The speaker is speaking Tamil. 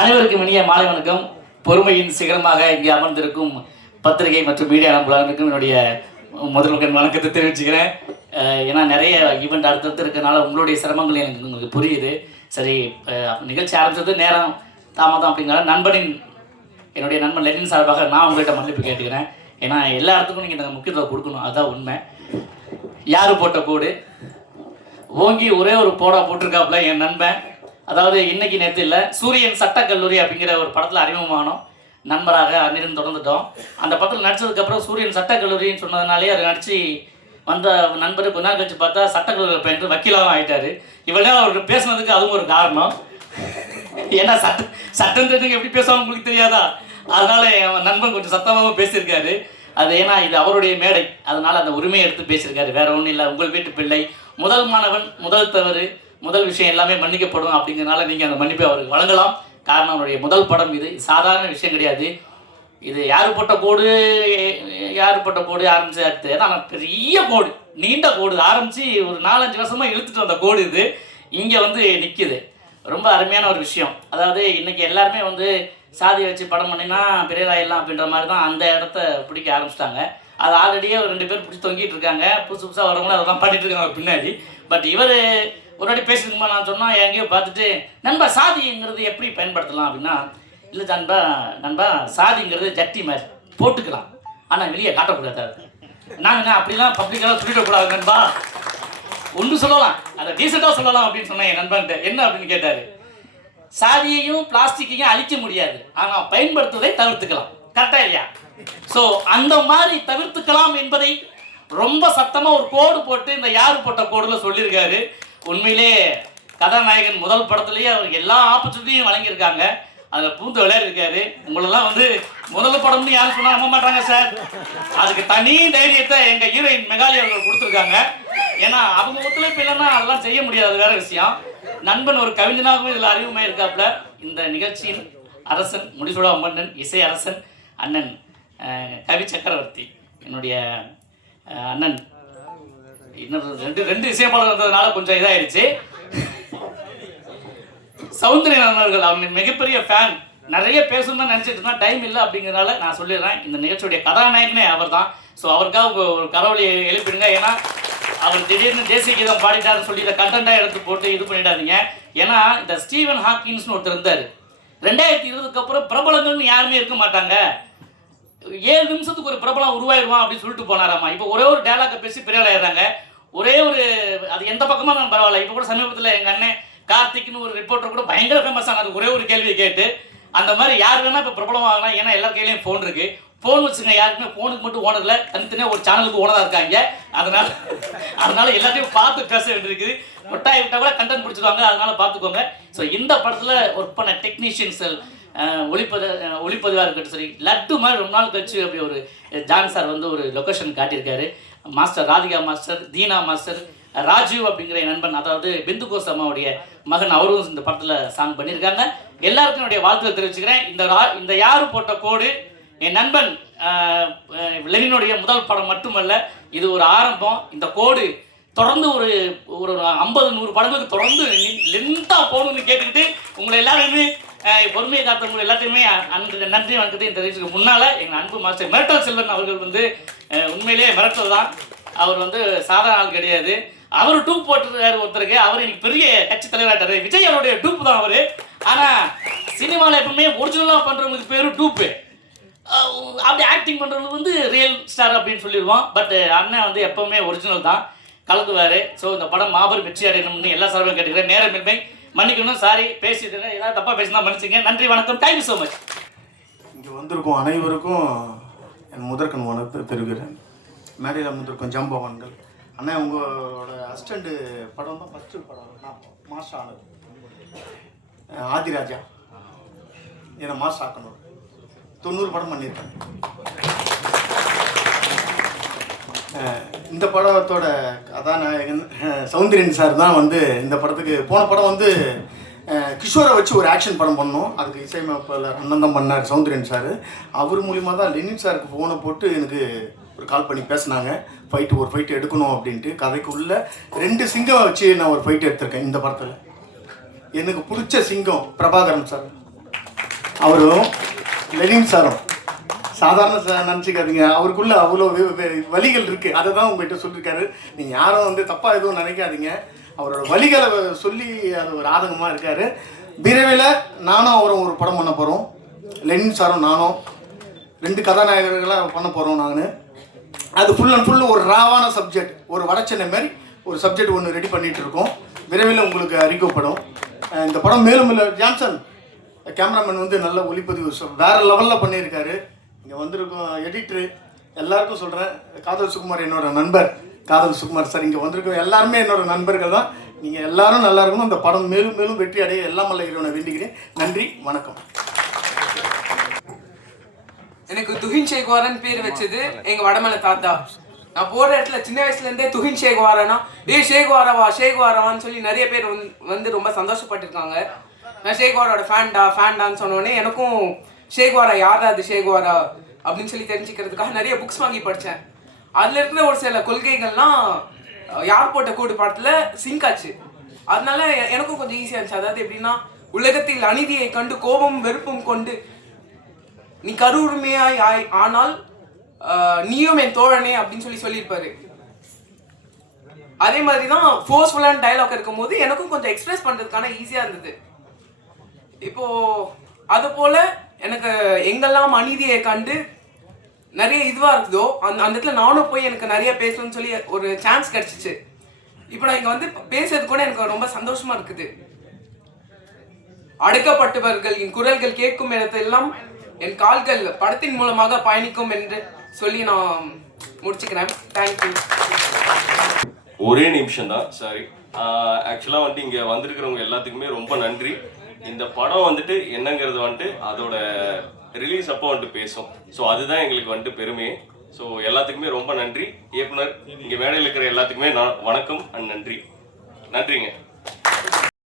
அனைவருக்கும் இனிய மாலை வணக்கம். பொறுமையின் சிகரமாக இங்கே அமர்ந்திருக்கும் பத்திரிகை மற்றும் மீடியா நண்பர்களுக்கும் என்னுடைய முதல்வர்கள் வணக்கத்தை தெரிவிச்சுக்கிறேன். ஏன்னா நிறைய ஈவெண்ட் அடுத்தடுத்து இருக்கிறனால உங்களுடைய சிரமங்கள் எனக்கு உங்களுக்கு புரியுது. சரி நிகழ்ச்சி ஆரம்பித்தது நேரம் தாமதம் அப்படிங்கிற நண்பனின் என்னுடைய நண்பன் லெனின் சார்பாக நான் உங்கள்கிட்ட மன்னிப்பு கேட்டுக்கிறேன். ஏன்னா எல்லா இடத்துக்கும் நீங்கள் எனக்கு முக்கியத்துவம் கொடுக்கணும். அதுதான் உண்மை. யார் போட்ட கோடு? ஓங்கி ஒரே ஒரு போடா போட்டிருக்காப்புல என் நண்பன். அதாவது இன்னைக்கு நேற்று இல்லை சூரியன் சட்டக்கல்லூரி அப்படிங்கிற ஒரு படத்தில் அறிமுகமானோம். நண்பராக அன்னிருந்து தொடர்ந்துட்டோம். அந்த படத்தில் நடிச்சதுக்கப்புறம் சூரியன் சட்டக்கல்லூரின்னு சொன்னதுனாலே அவர் நடித்து வந்த நண்பர் கொஞ்ச நாள் கழிச்சு பார்த்தா சட்டக்கல்லூரியில் பயின்று வக்கீலாகவும் ஆகிட்டார் இவ்வளோ அவர் பேசுனதுக்கு அதுவும் ஒரு காரணம். ஏன்னா சட்ட சட்டம் தெரிஞ்சவங்க எப்படி பேசுவாங்க உங்களுக்கு தெரியாதா? அதனால என் நண்பன் கொஞ்சம் சத்தமாகவும் பேசியிருக்காரு. அது ஏன்னா இது அவருடைய மேடை. அதனால அந்த உரிமையை எடுத்து பேசியிருக்காரு. வேற ஒன்றும் இல்லை. உங்கள் வீட்டு பிள்ளை. முதல் மாணவன் முதல் தவறு. முதல் விஷயம் எல்லாமே மன்னிக்கப்படும் அப்படிங்கிறனால நீங்கள் அந்த மன்னிப்பை அவருக்கு வழங்கலாம். காரணம் அவருடைய முதல் படம் இது. சாதாரண விஷயம் கிடையாது. இது யார் போட்ட கோடு? யார் போட்ட கோடு? ஆரம்பிச்சு அடுத்து ஆனால் பெரிய கோடு. நீண்ட கோடு. ஆரம்பித்து ஒரு நாலஞ்சு வருஷமாக இழுத்துட்டு வந்த கோடு இது. இங்கே வந்து நிற்கிது ரொம்ப அருமையான ஒரு விஷயம். அதாவது இன்றைக்கி எல்லாருமே வந்து சாதியை வச்சு படம் பண்ணினா பெரியதாயிடலாம் அப்படின்ற மாதிரி தான் அந்த இடத்த பிடிக்க ஆரம்பிச்சிட்டாங்க. அது ஆல்ரெடியே ஒரு ரெண்டு பேர் பிடிச்சி தொங்கிட்டு இருக்காங்க. புதுசு புதுசாக வரவங்களும் அதை தான் பண்ணிட்டு இருக்காங்க பின்னாடி. பட் இவர் ஒரு வாட்டி பேசிருக்குமா நான் சொன்னால் எங்கேயோ பார்த்துட்டு நண்பா சாதிங்கிறது எப்படி பயன்படுத்தலாம்? அப்படின்னா இல்லை நண்பா நண்பா சாதிங்கிறது ஜட்டி மாதிரி போட்டுக்கலாம். ஆனால் வெளியே காட்டக்கூடாது நாங்கள் என்ன அப்படிலாம் பப்ளிக்கெல்லாம் சொல்லிடக்கூடாது நண்பா. ஒன்று சொல்லலாம். அதை டீசெண்டாக சொல்லலாம் அப்படின்னு சொன்னேன் என் நண்பன்ட்டு என்ன அப்படின்னு கேட்டார். சாதியையும் பிளாஸ்டிக்கையும் அழிக்க முடியாது. ஆனால் பயன்படுத்துவதை தவிர்த்துக்கலாம். கரெக்டாக இல்லையா? ஸோ அந்த மாதிரி தவிர்த்துக்கலாம் என்பதை ரொம்ப சத்தமாக ஒரு கோடு போட்டு இந்த யார் போட்ட கோடுல சொல்லியிருக்காரு. உண்மையிலே கதாநாயகன் முதல் படத்துலேயே அவருக்கு எல்லா ஆப்பர்ச்சுனிட்டியும் வழங்கியிருக்காங்க. அதில் பூந்து விளையாடிருக்காரு. உங்களெல்லாம் வந்து முதல் படம்னு யாரும் சொன்னால் நம்ப மாட்டாங்க சார். அதுக்கு தனி தைரியத்தை எங்கள் ஹீரோயின் மெகாலி அவர்கள் கொடுத்துருக்காங்க. ஏன்னா அவங்க ஒத்துழைப்பு இல்லைன்னா அதெல்லாம் செய்ய முடியாது. வேற விஷயம். நண்பன் ஒரு கவிஞனாகவும் இதில் அறிவுமே இருக்காப்புல. இந்த நிகழ்ச்சியின் அரசன் முடிசூடா மன்னன் இசை அரசன் அண்ணன் கவி சக்கரவர்த்தி என்னுடைய அண்ணன் இன்னொரு ரெண்டு ரெண்டு இசையப்பாளர் இருந்ததுனால கொஞ்சம் இதாயிடுச்சு சௌந்தரியன் அவர்கள் அவன் மிகப்பெரிய ஃபேன் நிறைய பேசணும்னு நினச்சிட்டு இருந்தா டைம் இல்லை அப்படிங்கிறனால நான் சொல்லிடுறேன். இந்த நிகழ்ச்சியுடைய கதாநாயகனே அவர் தான் ஸோ அவருக்காக ஒரு கரவழி எழுப்பிடுங்க. ஏன்னா அவர் திடீர்னு தேசிய கீதம் பாடிட்டாருன்னு சொல்லி இதை கண்டென்ட்டாக எடுத்து போட்டு இது பண்ணிடாதீங்க. ஏன்னா இந்த ஸ்டீவன் ஹாக்கின்ஸ்னு ஒருத்தர் இருந்தார். ரெண்டாயிரத்தி இருபதுக்கு அப்புறம் பிரபலங்கள்னு யாருமே இருக்க மாட்டாங்க. ஏழு நிமிஷத்துக்கு ஒரு பிரபலம் உருவாயிருவான் அப்படின்னு சொல்லிட்டு போனாராமா. இப்போ ஒரே ஒரு டேலாக பேசி பெரிய ஆயிடுறாங்க ஒரே ஒரு அது எந்த பக்கமாக நான் பரவாயில்ல. இப்போ கூட சமீபத்தில் எங்கள் அண்ணன் கார்த்திக்னு ஒரு ரிப்போர்ட்டர் கூட பயங்கர ஃபேமஸ் ஆனார். ஒரே ஒரு கேள்வியை கேட்டு அந்த மாதிரி யார் வேணால் இப்போ பிரபலம் ஆகலாம். ஏன்னா எல்லார் கையிலையும் ஃபோன் இருக்குது ஃபோன் வச்சுங்க யாருக்குமே ஃபோனுக்கு மட்டும் ஓனர் இல்லை தனித்தனியாக ஒரு சேனலுக்கு ஓனராக இருக்காங்க. அதனால் அதனால் எல்லாத்தையும் பார்த்து பேச வேண்டியிருக்குது. ஒட்டாய் விட்டால் கூட கண்டென்ட் பிடிச்சிருவாங்க அதனால் பார்த்துக்கோங்க. ஸோ இந்த படத்தில் ஒர்க் பண்ண டெக்னீஷியன்ஸ் ஒளிப்பத ஒளிப்பதிவாக இருக்கட்டும் சரி லட்டு மாதிரி ரொம்ப நாள் கழிச்சு அப்படி ஒரு ஜான் சார் வந்து ஒரு location காட்டியிருக்காரு. Master Radhika master Deena master Rajeev அப்படிங்கிற என் நண்பன் அதாவது பிந்து கோஸ் அம்மாவுடைய மகன் அவரும் இந்த படத்தில் சாங் பண்ணியிருக்காங்க. எல்லாருக்கும் என்னுடைய வாழ்த்துக்கள் தெரிவிச்சுக்கிறேன். இந்த ரா- இந்த யாரு போட்ட கோடு என் நண்பன் லெனினுடைய முதல் படம் மட்டுமல்ல இது ஒரு ஆரம்பம். இந்த கோடு தொடர்ந்து ஒரு ஒரு ஐம்பது நூறு படங்களுக்கு தொடர்ந்து லென்த்தாக போகணும்னு கேட்டுக்கிட்டு உங்களை எல்லாருமே பொறுமையை காத்தவங்க எல்லாத்தையுமே அன்று நன்றி வணக்கத்தையும் தெரிவிச்சுக்க முன்னால் எங்கள் அன்பு மாஸ்டர் மிரட்டல் செல்வன் அவர்கள் வந்து உண்மையிலேயே மிரட்டல் தான் அவர் வந்து சாதாரண ஆள் கிடையாது. அவர் டூப் போட்டிருக்காரு ஒருத்தருக்கு. அவர் இன்னைக்கு பெரிய கட்சி தலைவராட்டாரு விஜய் அவருடைய டூப் தான் அவர். ஆனால் சினிமாவில் எப்பவுமே ஒரிஜினலாக பண்ணுறவங்களுக்கு பேர் டூப்பு. அப்படி ஆக்டிங் பண்ணுறது வந்து ரியல் ஸ்டார் அப்படின்னு சொல்லிடுவோம். பட் அண்ணன் வந்து எப்பவுமே ஒரிஜினல் தான். கலக்குவார் ஸோ இந்த படம் மாபெரும் வெற்றி அடையணும்னு எல்லா சார்பும் கேட்டுக்கிறேன். நேரமின்மை மன்னிக்கணும். சாரி பேசிட்டு ஏதாவது தப்பாக பேசினா மன்னிச்சுங்க. நன்றி வணக்கம். தேங்க்யூ ஸோ மச் இங்கே வந்திருக்கும் அனைவருக்கும் என் முதற்கண் வணக்கத்தை தெரிவிக்கிறேன். மேடையில் வந்திருக்கும் ஜம்பவான்கள். அண்ணா உங்களோட அசிஸ்டண்ட்டு படம் தான் ஃபஸ்ட்டு படம். நான் மாஸ்டர் ஆனது. ஆதிராஜா. என்னை மாஸ்டர் ஆக்கணும். தொண்ணூறு படம் பண்ணியிருக்கேன். இந்த படத்தோட கதாநாயகன் சௌந்தரியன் சார் தான் வந்து இந்த படத்துக்கு போன படம் வந்து கிஷோரை வச்சு ஒரு ஆக்ஷன் படம் பண்ணோம். அதுக்கு இசையமைப்பில் அண்ணன் தான் பண்ணார் சௌந்தரியன் சார் அவர் மூலியமாக தான் லெனின் சாருக்கு ஃபோனை போட்டு எனக்கு ஒரு கால் பண்ணி பேசினாங்க. ஃபைட்டு ஒரு ஃபைட்டு எடுக்கணும் அப்படின்ட்டு. கதைக்குள்ள ரெண்டு சிங்கம் வச்சு நான் ஒரு ஃபைட்டு எடுத்திருக்கேன் இந்த படத்தில். எனக்கு பிடிச்ச சிங்கம் பிரபாகரன் சார் அவரும் லெனின் சாரும் சாதாரண நினச்சிக்காதீங்க. அவருக்குள்ள அவ்வளோ வழிகள் வலிகள் இருக்குது அதை தான் உங்கள்கிட்ட சொல்லியிருக்காரு நீங்கள் யாரும் வந்து தப்பாக எதுவும் நினைக்காதீங்க. அவரோட வழிகளை சொல்லி அது ஒரு ஆதங்கமாக இருக்கார். விரைவில் நானும் அவரும் ஒரு படம் பண்ண போகிறோம் லெனின் சாரும் நானும். ரெண்டு கதாநாயகர்களாக பண்ண போகிறோம் நான். அது ஃபுல் அண்ட் ஃபுல் ஒரு ராவான சப்ஜெக்ட் ஒரு வடச்சென்னை மாதிரி ஒரு சப்ஜெக்ட் ஒன்று ரெடி பண்ணிகிட்டு இருக்கோம் விரைவில் உங்களுக்கு அறிவிக்கப்படும் இந்த படம் மேலும் இல்லை ஜான்சன் கேமராமேன் வந்து நல்ல ஒளிப்பதிவு வேறு லெவலில் பண்ணியிருக்காரு. இங்கே வந்திருக்கோம் எடிட்ரு எல்லாருக்கும் சொல்கிறேன் காதல் சுகுமார் என்னோட நண்பர். காதல் சுகுமார் சார் இங்கே வந்திருக்கோம். எல்லாருமே என்னோட நண்பர்கள் தான். நீங்கள் எல்லாரும் நல்லா இருக்கணும். இந்த படம் மேலும் மேலும் வெற்றி அடைய எல்லாம் வல்ல இறைவனை வேண்டுகிறேன். நன்றி வணக்கம். எனக்கு துஹின் ஷேக்வாரன் பேர் வச்சது எங்க வடமலை தாத்தா. நான் போற இடத்துல சின்ன வயசுல இருந்தே துஹின் ஷேக்வாரனா ஏய் ஷேக்வாரவா ஷேக்வாரவான்னு சொல்லி நிறைய பேர் வந்து வந்து ரொம்ப சந்தோஷப்பட்டிருக்காங்க. நான் ஷேக்வாரோட ஃபேன்டா ஃபேன்டான்னு சொன்னோடனே எனக்கும் ஷேக்வாரா யாரா அது ஷேக்வாரா அப்படின்னு சொல்லி தெரிஞ்சுக்கிறதுக்காக நிறைய புக்ஸ் வாங்கி படித்தேன் அதுல இருக்கிற ஒரு சில கொள்கைகள்லாம் யார் போட்ட கூடு படத்துல சிங்க் ஆச்சு. அதனால எனக்கும் கொஞ்சம் ஈஸியாக இருந்துச்சு. அதாவது எப்படின்னா உலகத்தில் அநீதியை கண்டு கோபம் வெறுப்பும் கொண்டு நீ கருவுரிமையாய் ஆய் ஆனால் நீயும் என் தோழனே அப்படின்னு சொல்லி சொல்லியிருப்பாரு. அதே மாதிரி தான் ஃபோர்ஸ்ஃபுல்லான டைலாக் இருக்கும்போது எனக்கும் கொஞ்சம் எக்ஸ்பிரஸ் பண்ணுறதுக்கான ஈஸியாக இருந்தது. இப்போது அது போல் எனக்கு எங்கெல்லாம் அநீதியை கண்டு நிறைய இதுவாக இருக்குதோ அந்த அந்த இடத்துல நானும் போய் எனக்கு நிறைய பேசணும்னு சொல்லி ஒரு சான்ஸ் கிடச்சிச்சு. இப்போ நான் இங்கே வந்து பேசுறது கூட எனக்கு ரொம்ப சந்தோஷமாக இருக்குது. அடக்கப்பட்டவர்களின் குரல்கள் கேட்கும் இடத்தெல்லாம் என் கால்கள் படத்தின் மூலமாக பயணிக்கும் என்று சொல்லி நான் முடிச்சுக்கிறேன். தேங்க்யூ ஒரே நிமிஷம் தான் சாரி ஆக்சுவலாக வந்துட்டு இங்கே வந்திருக்கிறவங்க எல்லாத்துக்குமே ரொம்ப நன்றி. இந்த படம் வந்துட்டு என்னங்கிறது வந்துட்டு அதோட ரிலீஸ் அப்போ வந்துட்டு பேசும். ஸோ அதுதான் எங்களுக்கு வந்துட்டு பெருமை ஸோ எல்லாத்துக்குமே ரொம்ப நன்றி. இயக்குனர் இங்கே மேடையில் இருக்கிற எல்லாத்துக்குமே நான் வணக்கம் அண்ட் நன்றி. நன்றிங்க.